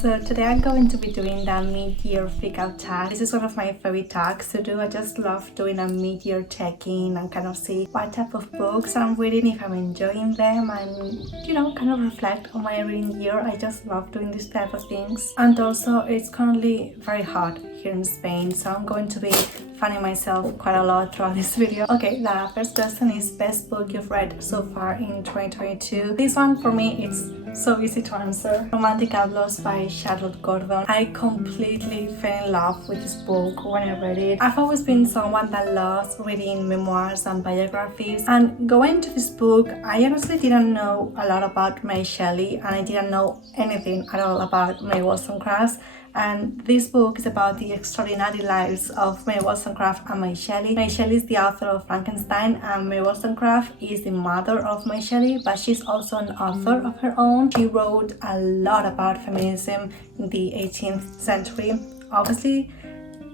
So today I'm going to be doing the mid-year freak-out tag. This is one of my favorite tags to do. I just love doing a mid-year check-in and kind of see what type of books I'm reading, if I'm enjoying them, and kind of reflect on my reading year. I just love doing this type of things. And also it's currently very hot here in Spain, so I'm going to be fanning myself quite a lot throughout this video. Okay, the first question is best book you've read so far in 2022. This one for me, it's so easy to answer. Romantic Outlaws by Charlotte Gordon. I completely fell in love with this book when I read it. I've always been someone that loves reading memoirs and biographies, and going into this book, I honestly didn't know a lot about Mary Shelley, and I didn't know anything at all about Mary Wollstonecraft. And this book is about the extraordinary lives of Mary Wollstonecraft and Mary Shelley. Mary Shelley is the author of Frankenstein, and Mary Wollstonecraft is the mother of Mary Shelley, but she's also an author of her own. She wrote a lot about feminism in the 18th century. Obviously,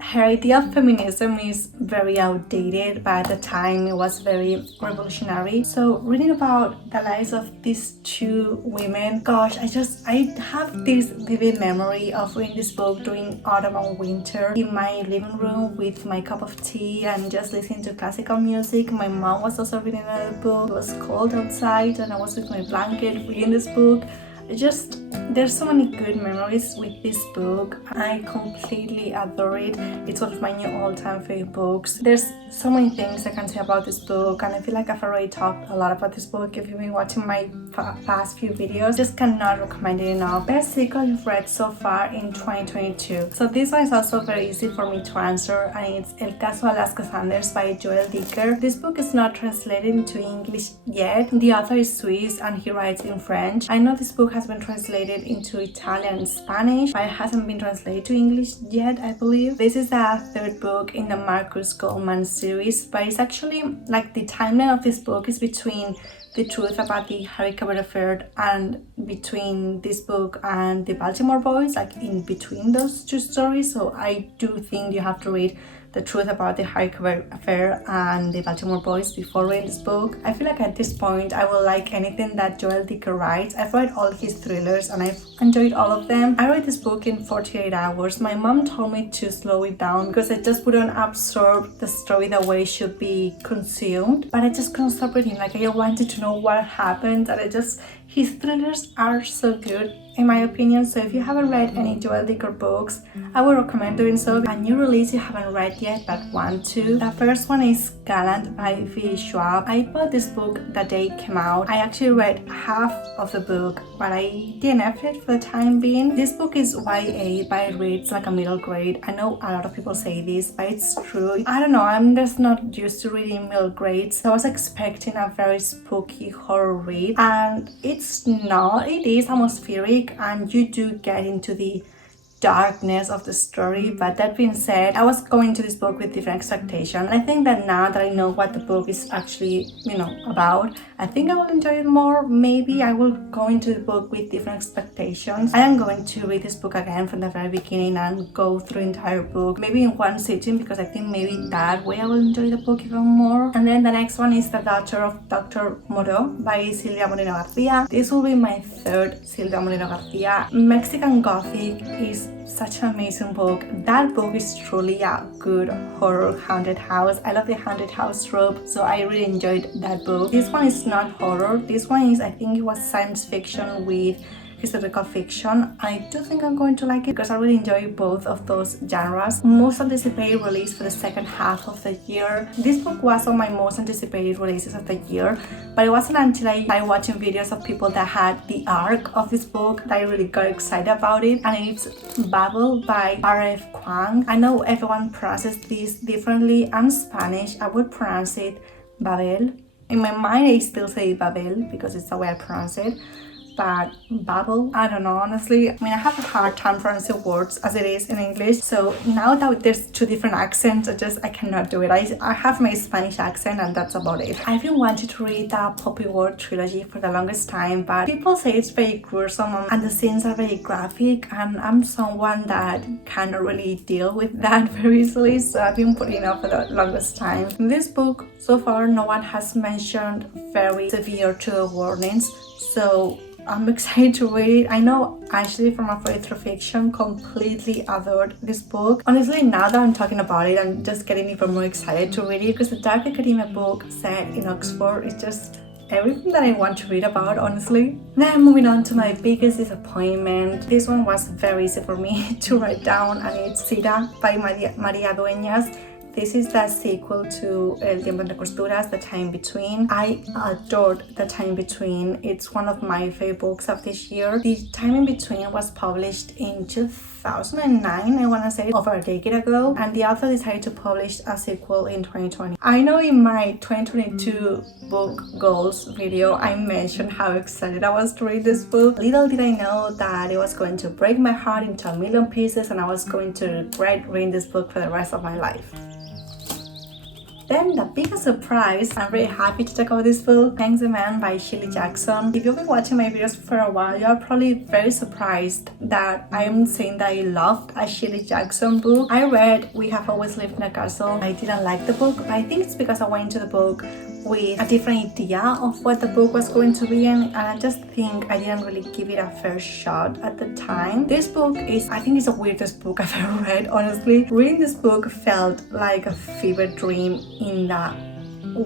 her idea of feminism is very outdated, but at the time it was very revolutionary. So reading about the lives of these two women, gosh, I have this vivid memory of reading this book during autumn and winter in my living room with my cup of tea and just listening to classical music. My mom was also reading another book. It was cold outside and I was with my blanket reading this book. There's so many good memories with this book. I completely adore it. It's one of my new all-time favorite books. There's so many things I can say about this book, and I feel like I've already talked a lot about this book if you've been watching my past few videos. Just cannot recommend it enough. Best sequel you've read so far in 2022. So this one is also very easy for me to answer, and it's El Caso Alaska Sanders by Joël. This book is not translated into English yet. The author is Swiss and he writes in French. I know this book has been translated into Italian and Spanish, but it hasn't been translated to English yet, I believe. This is the third book in the Marcus Goldman series, but it's actually like the timeline of this book is between the truth about the Harry Cabot affair and between this book and the Baltimore Boys, like in between those two stories. So I do think you have to read the truth about the Harry Cabot affair and the Baltimore Boys before reading this book. I feel like at this point I will like anything that Joël Dicker writes. I've read all his thrillers and I've enjoyed all of them. I read this book in 48 hours. My mom told me to slow it down because I just wouldn't absorb the story the way it should be consumed, but I just couldn't stop reading. Like, I wanted to know what happened, and his thrillers are so good in my opinion. So if you haven't read any Joël Dicker books, I would recommend doing so. A new release you haven't read yet but want to. The first one is Gallant by Schwab. I bought this book the day it came out. I actually read half of the book, but I DNF'd it for the time being. This book is YA, but it reads like a middle grade. I know a lot of people say this, but it's true. I don't know, I'm just not used to reading middle grades, so I was expecting a very spooky horror read, and it's not. It is atmospheric and you do get into the darkness of the story, but that being said, I was going to this book with different expectations. I think that now that I know what the book is actually, about, I think I will enjoy it more. Maybe I will go into the book with different expectations. I am going to read this book again from the very beginning and go through the entire book, maybe in one sitting, because I think maybe that way I will enjoy the book even more. And then the next one is The Daughter of Dr. Moreau by Silvia Moreno-Garcia. This will be my third Silvia Moreno-Garcia. Mexican Gothic is such an amazing book. That book is truly a good horror haunted house. I love the haunted house trope, so I really enjoyed that book. This one is not horror. This one is, I think it was science fiction with historical fiction. I do think I'm going to like it because I really enjoy both of those genres. Most anticipated release for the second half of the year. This book was on my most anticipated releases of the year, but it wasn't until I started watching videos of people that had the arc of this book that I really got excited about it. And it's Babel by R.F. Kuang. I know everyone pronounces this differently. I'm Spanish. I would pronounce it Babel. In my mind I still say Babel because it's the way I pronounce it, but Babel, I don't know, honestly. I have a hard time pronouncing words as it is in English, so now that there's two different accents, I cannot do it. I have my Spanish accent and that's about it. I've been wanting to read the Poppy World trilogy for the longest time, but people say it's very gruesome and the scenes are very graphic, and I'm someone that cannot really deal with that very easily, so I've been putting it off for the longest time. In this book, so far, no one has mentioned very severe trigger warnings, so I'm excited to read it. I know Ashley from A Fairy Through Fiction completely adored this book. Honestly, now that I'm talking about it, I'm just getting even more excited to read it because the Dark Academia book set in Oxford is just everything that I want to read about, honestly. Then moving on to my biggest disappointment. This one was very easy for me to write down, and it's Sida by Maria Dueñas. This is the sequel to El Tiempo entre Costuras, The Time Between. I adored The Time Between. It's one of my favorite books of this year. The Time in Between was published in 2009, I want to say, over a decade ago, and the author decided to publish a sequel in 2020. I know in my 2022 book goals video, I mentioned how excited I was to read this book. Little did I know that it was going to break my heart into a million pieces and I was going to regret reading this book for the rest of my life. Then the biggest surprise, I'm very happy to talk about this book, Thanks a Man by Shirley Jackson. If you've been watching my videos for a while, you're probably very surprised that I'm saying that I loved a Shirley Jackson book. I read We Have Always Lived in a Castle. I didn't like the book, but I think it's because I went into the book with a different idea of what the book was going to be in, and I just think I didn't really give it a fair shot at the time. This book is, I think it's the weirdest book I've ever read, honestly. Reading this book felt like a fever dream in the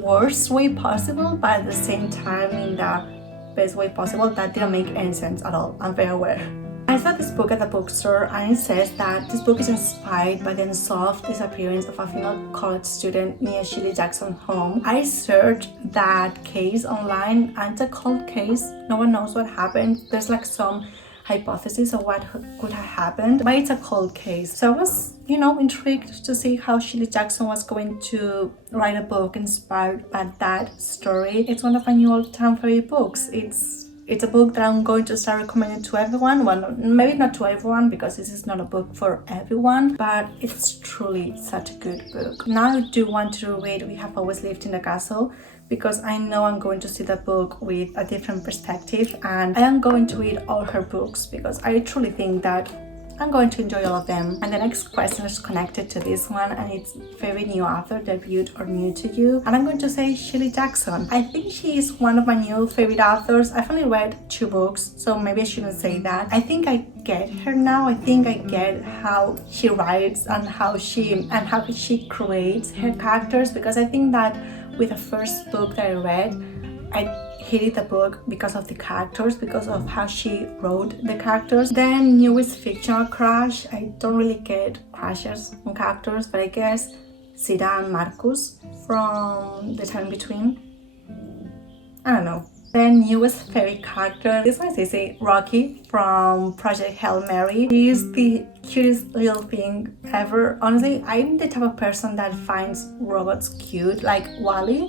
worst way possible, but at the same time in the best way possible. That didn't make any sense at all, I'm very aware. I saw this book at the bookstore and it says that this book is inspired by the unsolved disappearance of a female college student near Shirley Jackson's home. I searched that case online and it's a cold case. No one knows what happened. There's like some hypothesis of what could have happened, but it's a cold case. So I was, intrigued to see how Shirley Jackson was going to write a book inspired by that story. It's one of my new all-time favorite books. It's a book that I'm going to start recommending to everyone. Well, maybe not to everyone because this is not a book for everyone, but it's truly such a good book. Now I do want to read We Have Always Lived in a Castle because I know I'm going to see the book with a different perspective, and I am going to read all her books because I truly think that I'm going to enjoy all of them. And the next question is connected to this one, and it's very new author, debuted or new to you. And I'm going to say Shirley Jackson. I think she is one of my new favorite authors. I've only read 2 books, so maybe I shouldn't say that. I think I get her now. I think I get how she writes and how she creates her characters, because I think that with the first book that I read, I hated the book because of the characters, because of how she wrote the characters. Then newest fictional crush, I don't really get crushes on characters, but I guess Sida and Marcus from The Time Between. I don't know. Then newest fairy character, this one is easy, Rocky from Project Hail Mary. He is the cutest little thing ever. Honestly, I'm the type of person that finds robots cute, like Wally.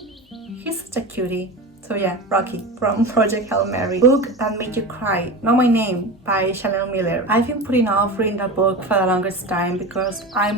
He's such a cutie. So yeah, Rocky from Project Hail Mary. Book that made you cry, Know My Name by Chanel Miller. I've been putting off reading that book for the longest time because I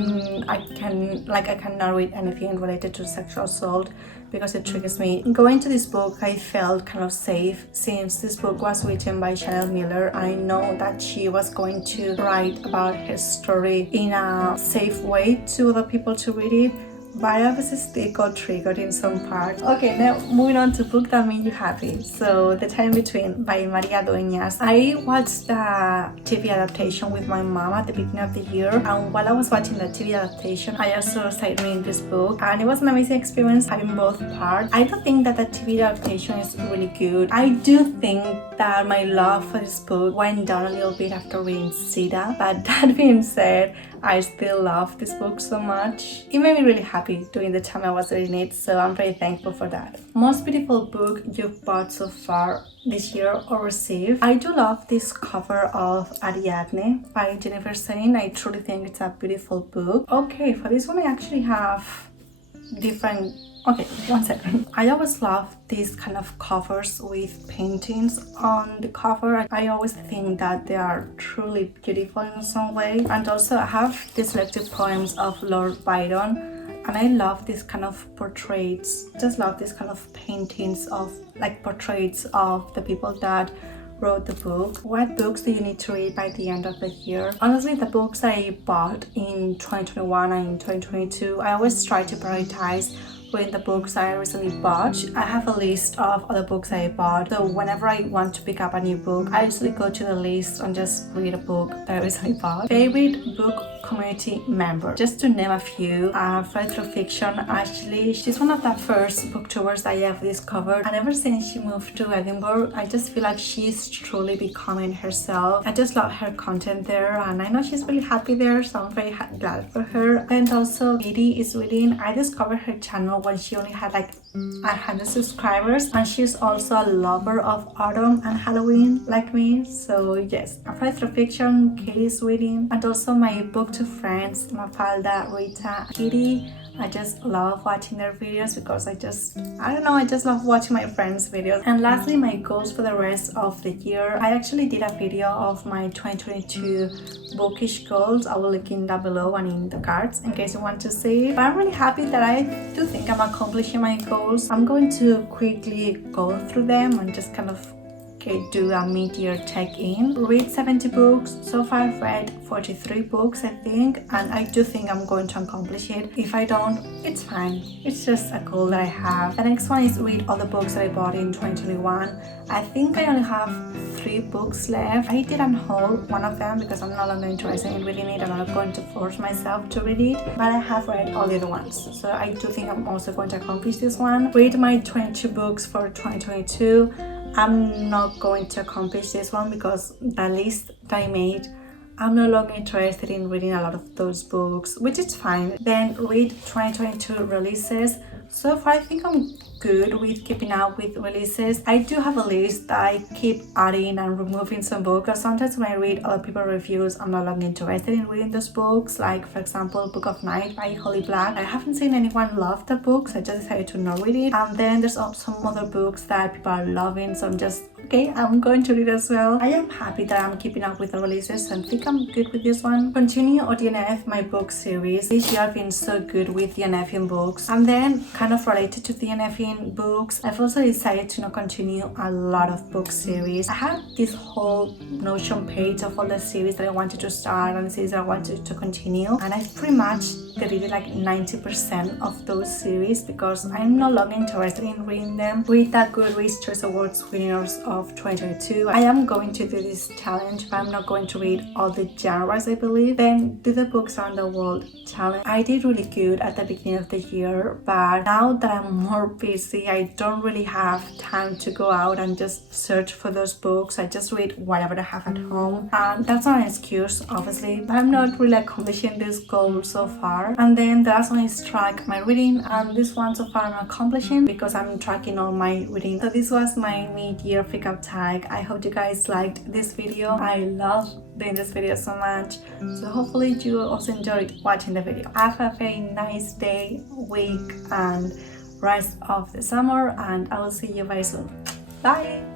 cannot read anything related to sexual assault because it triggers me. Going to this book, I felt kind of safe since this book was written by Chanel Miller. I know that she was going to write about her story in a safe way to other people to read it. But I obviously still got triggered in some parts. Okay, now moving on to book that made you happy. So, The Time Between by Maria Dueñas. I watched the TV adaptation with my mom at the beginning of the year, and while I was watching the TV adaptation, I also started reading this book, and it was an amazing experience having both parts. I do think that the TV adaptation is really good. I do think that my love for this book went down a little bit after reading Sida, but that being said, I still love this book so much. It made me really happy during the time I was reading it, so I'm very thankful for that. Most beautiful book you've bought so far this year or received? I do love this cover of Ariadne by Jennifer Sain. I truly think it's a beautiful book. Okay, for this one I actually have different... Okay, one second. I always love these kind of covers with paintings on the cover. I always think that they are truly beautiful in some way. And also I have these selected poems of Lord Byron, and I love this kind of portraits. Just love this kind of paintings of like portraits of the people that wrote the book. What books do you need to read by the end of the year? Honestly, the books I bought in 2021 and in 2022, I always try to prioritize reading the books I recently bought. I have a list of other books I bought, so whenever I want to pick up a new book, I usually go to the list and just read a book that I recently bought. Favorite book community member, just to name a few. Fly Through Fiction, actually, she's one of the first booktubers I have discovered, and ever since she moved to Edinburgh, I just feel like she's truly becoming herself. I just love her content there, and I know she's really happy there, so I'm very glad for her. And also Katie is reading. I discovered her channel when she only had like 100 subscribers, and she's also a lover of autumn and Halloween like me. So yes, I Fly Through Fiction, Katie's reading, and also my book to friends, Mafalda, Rita, Kitty. I just love watching their videos because I just love watching my friends' videos. And lastly, my goals for the rest of the year. I actually did a video of my 2022 bookish goals. I will link in down below and in the cards in case you want to see. But I'm really happy that I do think I'm accomplishing my goals. I'm going to quickly go through them and just kind of do a mid-year check-in. Read 70 books. So far I've read 43 books, I think, and I do think I'm going to accomplish it. If I don't, it's fine. It's just a goal that I have. The next one is read all the books that I bought in 2021. I think I only have 3 books left. I did unhaul one of them because I'm no longer interested in reading it. I'm not going to force myself to read it, but I have read all the other ones. So I do think I'm also going to accomplish this one. Read my 22 books for 2022. I'm not going to accomplish this one because the list that I made, I'm no longer interested in reading a lot of those books, which is fine. Then read 2022 releases. So far I think I'm good with keeping up with releases. I do have a list that I keep adding and removing some books, because sometimes when I read other people's reviews, I'm no longer interested in reading those books. Like for example, Book of Night by Holly Black. I haven't seen anyone love the book, so I just decided to not read it. And then there's also some other books that people are loving, so I'm just okay, I'm going to read as well. I am happy that I'm keeping up with the releases and think I'm good with this one. Continue or DNF my book series. This year I've been so good with DNFing books. And then kind of related to DNFing books, I've also decided to not continue a lot of book series. I had this whole Notion page of all the series that I wanted to start and the series that I wanted to continue, and I've pretty much deleted like 90% of those series because I'm no longer interested in reading them. Read the Goodreads Choice Awards winners of 2022. I am going to do this challenge, but I'm not going to read all the genres, I believe. Then do the Books Around the World challenge. I did really good at the beginning of the year, but now that I'm more busy, I don't really have time to go out and just search for those books. I just read whatever I have at home, and that's not an excuse obviously, but I'm not really accomplishing this goal so far. And then the last one is track my reading, and this one so far I'm accomplishing because I'm tracking all my reading. So this was my mid-year pick up tag. I hope you guys liked this video. I love doing this video so much, so hopefully you also enjoyed watching the video. Have a very nice day, week, and rest of the summer, and I will see you very soon. Bye.